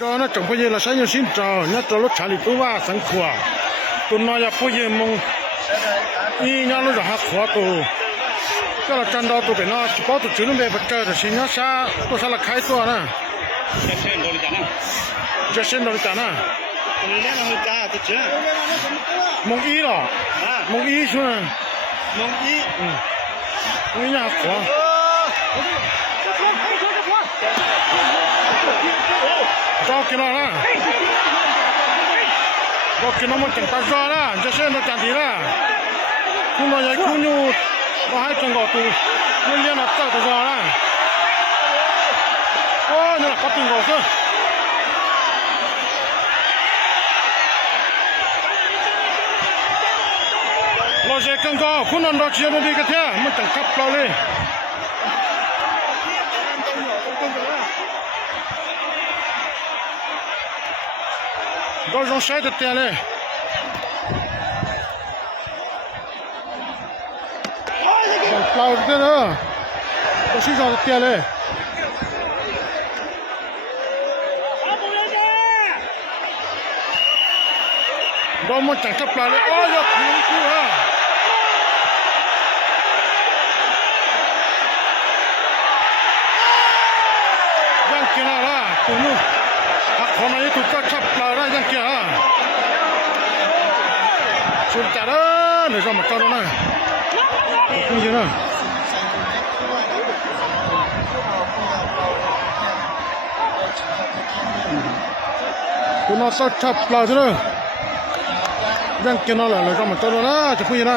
cho nó trồng bây giờ là sáng giờ xin trò nhớ trò lúc trả lý tôiว่าสังขวาตัวน้อยอย่าพูดยังมงอีnhớ lúcจะหักหัวตัวก็เราจันดอตัวเป็นน้อยเพราะตัวจุดนั้นเป็นเจอแต่สิ่งนี้ซะตัวสลักขายตัวนะจะเส้นโดนจานะมงอีหรอมงอีช่วยมงอีอยากหัวก็กินอะไรก็กินน้ำมันจังตาจ้าละจะเส้นเราจันทีละคุณมาใหญ่คุณอยู่มาให้จังกอตูเลี้ยงนักตาจ้าละโอ้นี่แหละปัตติงกอซ์เราเช็คกันก็คุณนั่นเราเชียร์มันดีกันแท้มันจังคับเราเลย都用晒的点嘞，老的了，都是用的点嘞。我们整个不来了，哦哟，辛苦啊！让进来了，公路。可能有土个插来了，样子啊，就假的，你说么搞的呢？不行了，可能说插来着了，样子那了，你说么搞的呢？就不行了。